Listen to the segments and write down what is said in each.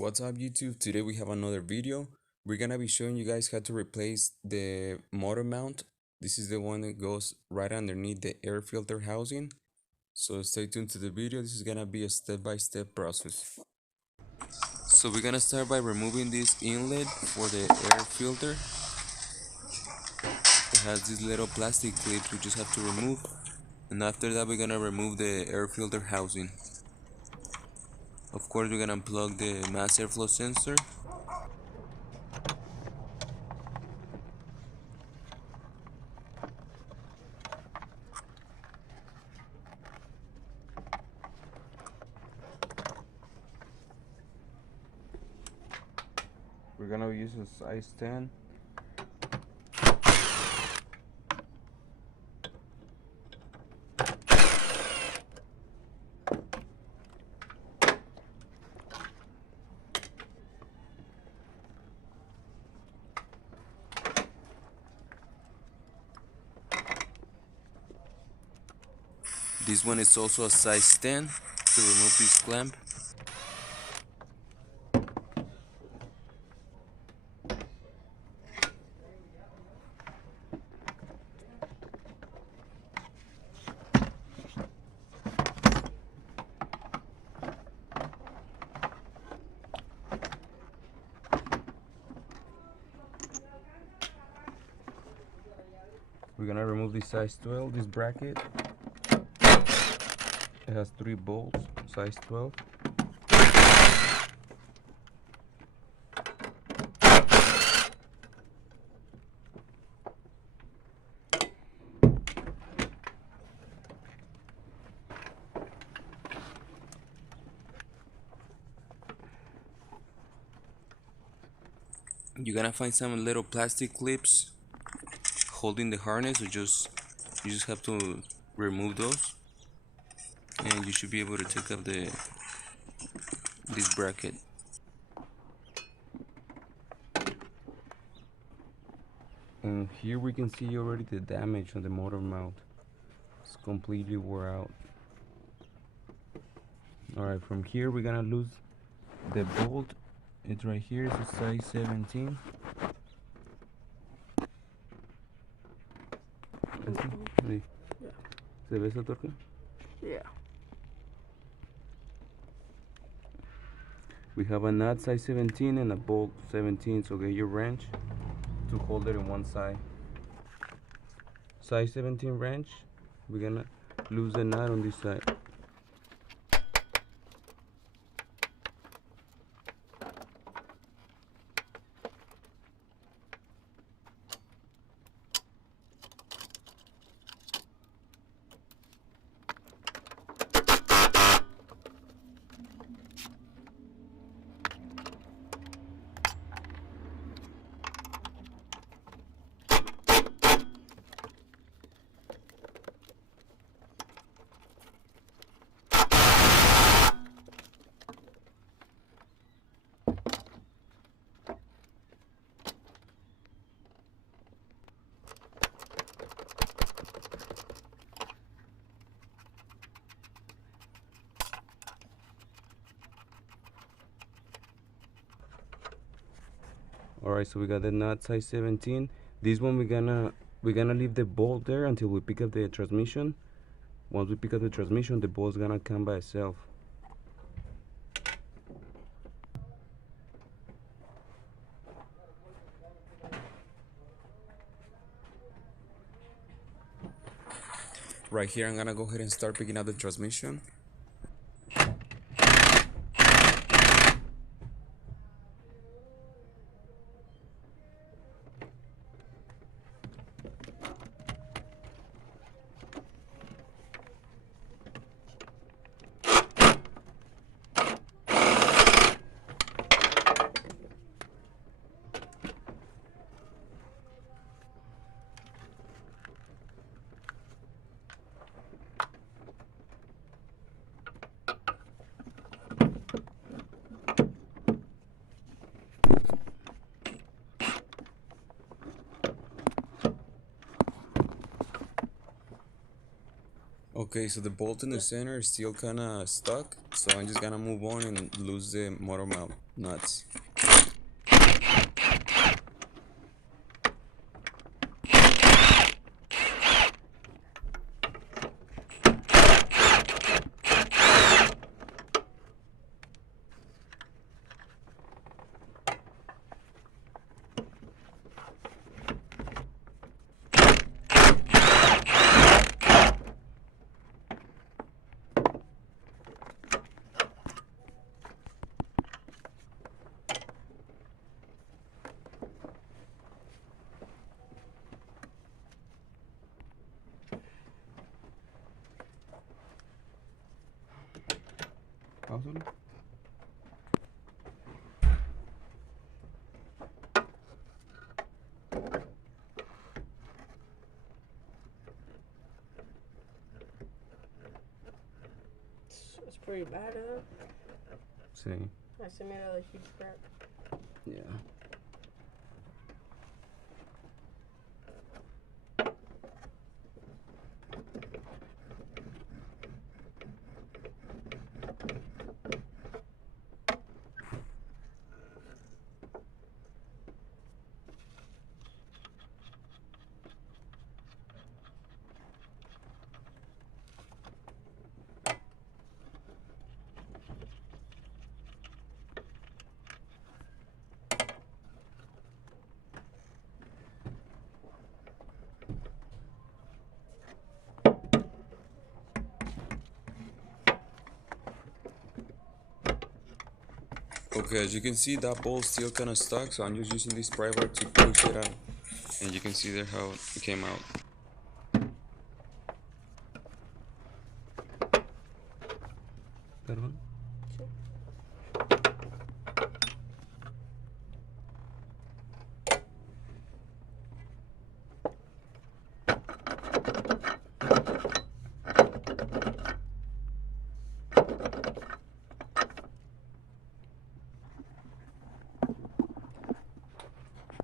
What's up YouTube? Today we have another video. We're gonna be showing you guys how to replace the motor mount. This is the one that goes right underneath the air filter housing. So stay tuned to the video. This is gonna be a step-by-step process. So we're gonna start by removing this inlet for the air filter. It has these little plastic clips we just have to remove. And after that we're gonna remove the air filter housing. Of course, we're gonna unplug the mass airflow sensor. We're gonna use a size 10. This one is also a size 10 to remove this clamp. We're gonna remove the size 12, this bracket. It has 3 bolts, size 12. You're gonna find some little plastic clips holding the harness, or you just have to remove those, and you should be able to take up this bracket. And here we can see already the damage on the motor mount. It's completely wore out. Alright, from here we're gonna lose the bolt. It's right here, it's a size 17. Yeah. ¿Se ve esa tuerca? Yeah. We have a nut size 17 and a bolt 17, so get your wrench to hold it in one side. Size 17 wrench, we're gonna lose the nut on this side. Alright, so we got the nut size 17. This one we're gonna leave the bolt there until we pick up the transmission. Once we pick up the transmission, the bolt's gonna come by itself. Right here I'm gonna go ahead and start picking up the transmission. Okay, so the bolt in the center is still kind of stuck, so I'm just gonna move on and lose the motor mount nuts. Pásalo. It's pretty bad, huh? Sí. I see made a huge crack. Yeah. Okay, as you can see, that bolt's still kind of stuck, so I'm just using this pry bar to push it out, and you can see there how it came out. Perdón.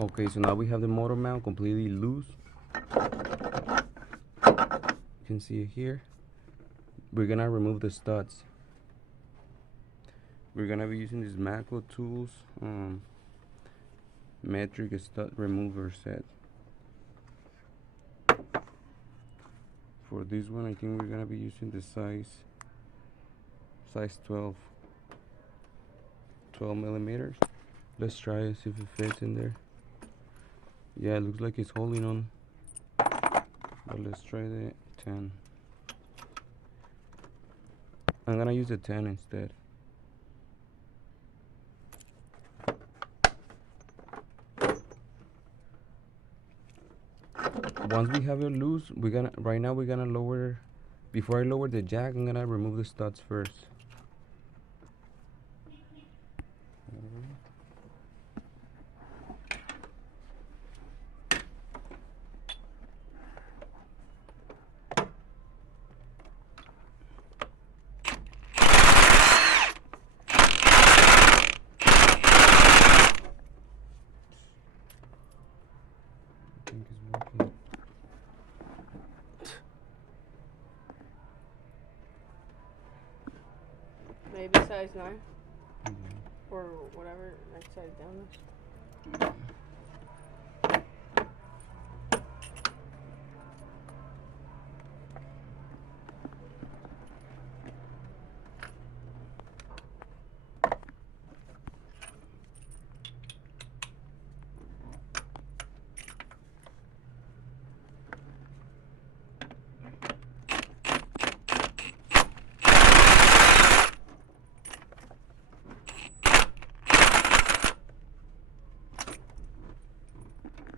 Okay, so now we have the motor mount completely loose. You can see it here. We're gonna remove the studs. We're gonna be using this macro tools metric stud remover set. For this one, I think we're gonna be using the size 12 millimeters. Let's try it, see if it fits in there. Yeah, it looks like it's holding on, but let's try the 10. I'm gonna use the 10 instead. Once we have it loose, right now we're gonna lower. Before I lower the jack, I'm gonna remove the studs first. I think it's working. Maybe size 9 Yeah. or whatever, like size down is.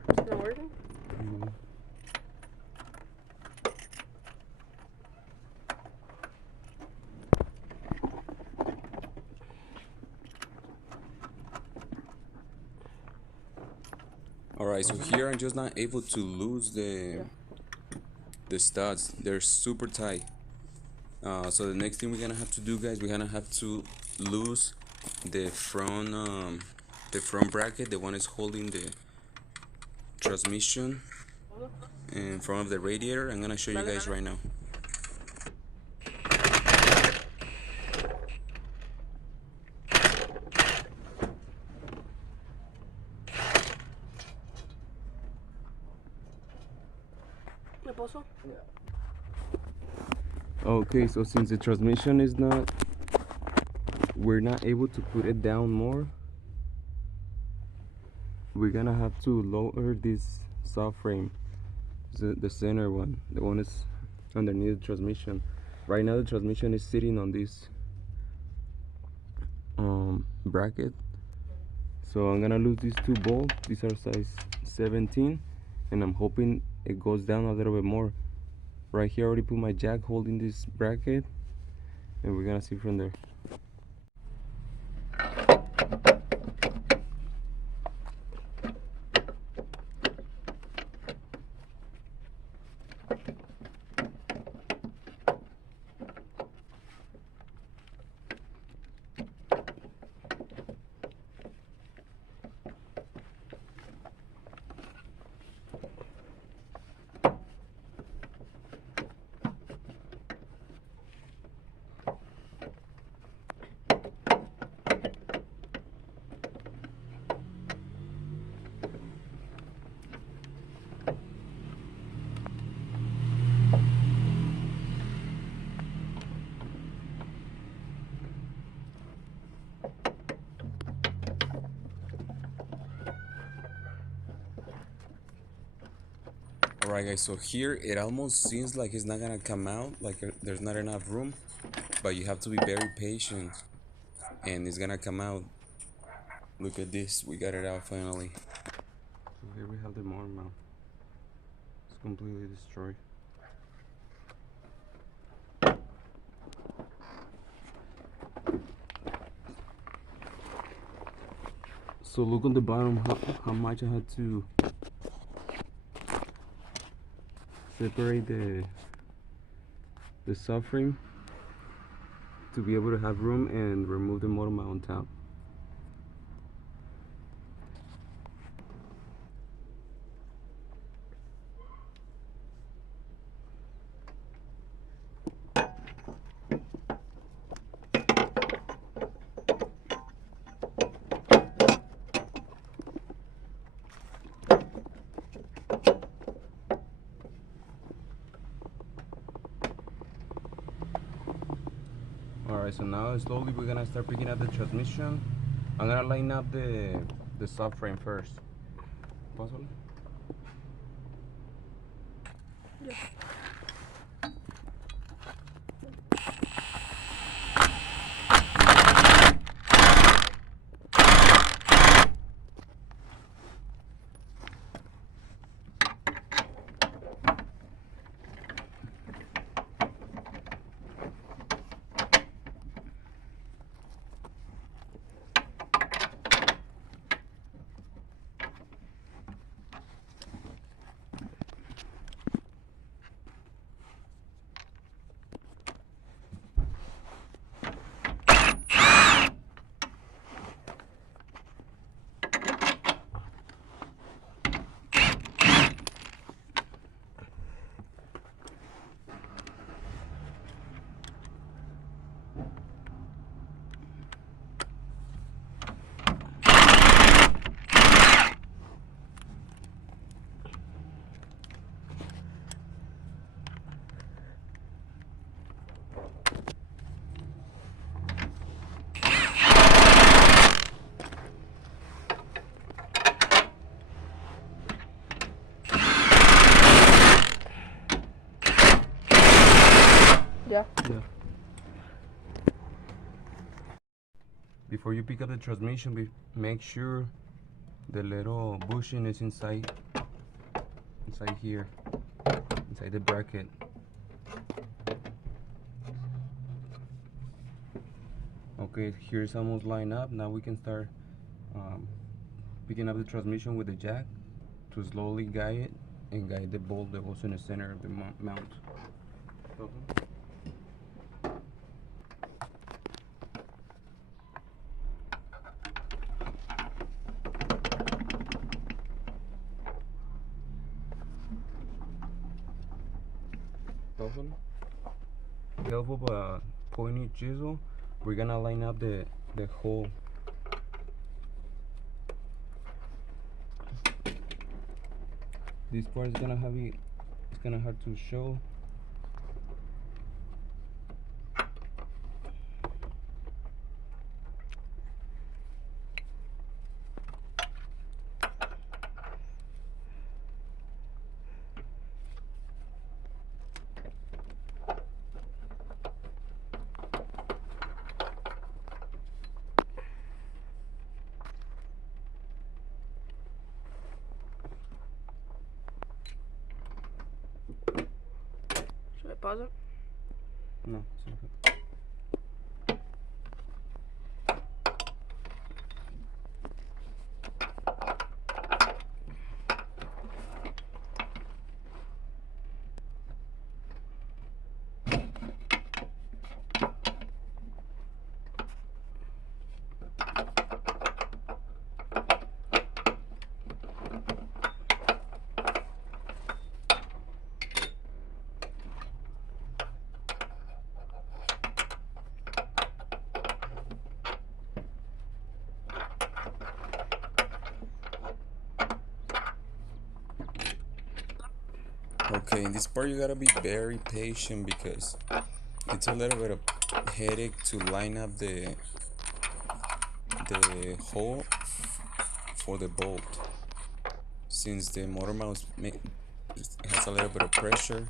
It's not working? No. Alright, so here I'm just not able to lose the studs. They're super tight. So the next thing we're gonna have to do, guys, we're gonna have to lose the front bracket, the one is holding the transmission in front of the radiator. I'm gonna show you guys right now. pozo? Okay, so since the transmission is not, we're not able to put it down more, we're gonna have to lower this subframe, the center one, the one that's underneath the transmission. Right now the transmission is sitting on this bracket, so I'm gonna lose these two bolts. These are size 17, and I'm hoping it goes down a little bit more. Right here I already put my jack holding this bracket, and we're gonna see from there. Alright guys, so here it almost seems like it's not gonna come out, like there's not enough room, but you have to be very patient and it's gonna come out. Look at this, we got it out finally. So here we have the motor mount. It's completely destroyed. So look on the bottom how much I had to separate the subframe to be able to have room and remove the motor mount on top. Alright, so now slowly we're gonna start picking up the transmission. I'm gonna line up the subframe first. Possible? Yeah. Yeah. Yeah. Before you pick up the transmission, make sure the little bushing is inside here, inside the bracket. Okay, here's almost lined up. Now we can start picking up the transmission with the jack to slowly guide it and guide the bolt that goes in the center of the mount. Help of a pointy chisel, we're gonna line up the hole. This part is gonna kind of hard to show. Should I pause it? No, it's okay. Okay, in this part you gotta be very patient because it's a little bit of headache to line up the hole for the bolt. Since the motor mount has a little bit of pressure,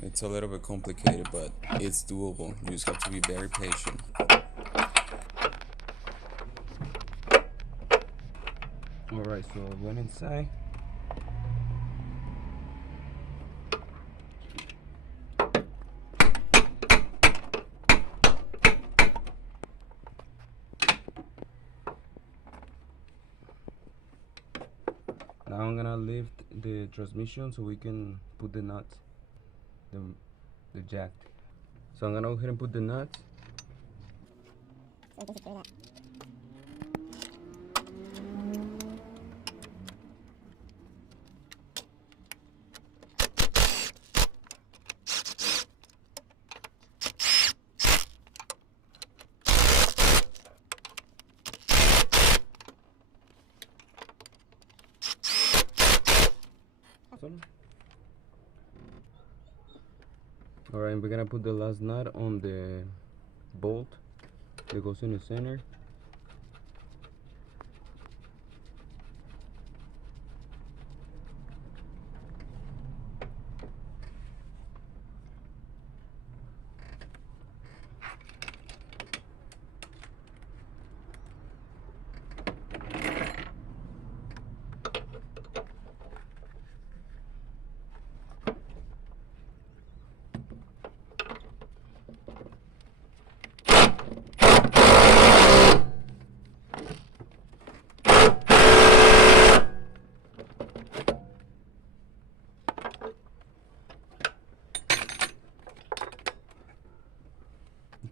it's a little bit complicated, but it's doable. You just have to be very patient. Alright, so I went inside. Now I'm gonna lift the transmission so we can put the nuts, the jack. So I'm gonna go ahead and put the nuts. So we can secure that. Alright, we're gonna put the last nut on the bolt that goes in the center.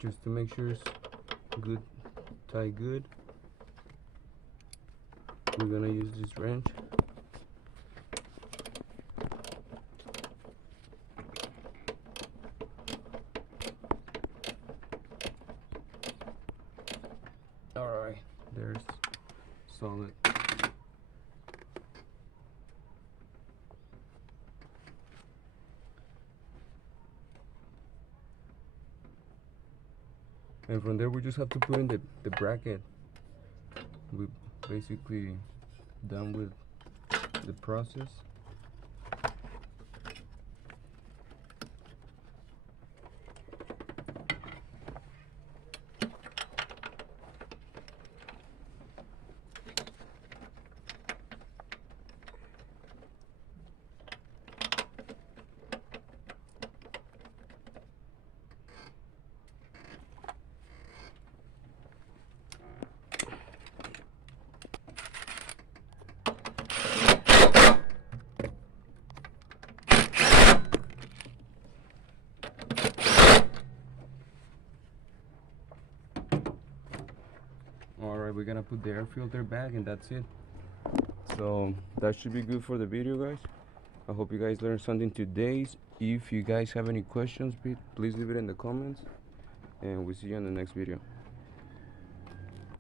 Just to make sure it's good, tight good, we're gonna use this wrench. Alright, there's solid. And from there we just have to put in the bracket. We basically done with the process. Alright, we're gonna put the air filter back and that's it. So that should be good for the video, guys. I hope you guys learned something today. If you guys have any questions, please leave it in the comments and we'll see you in the next video.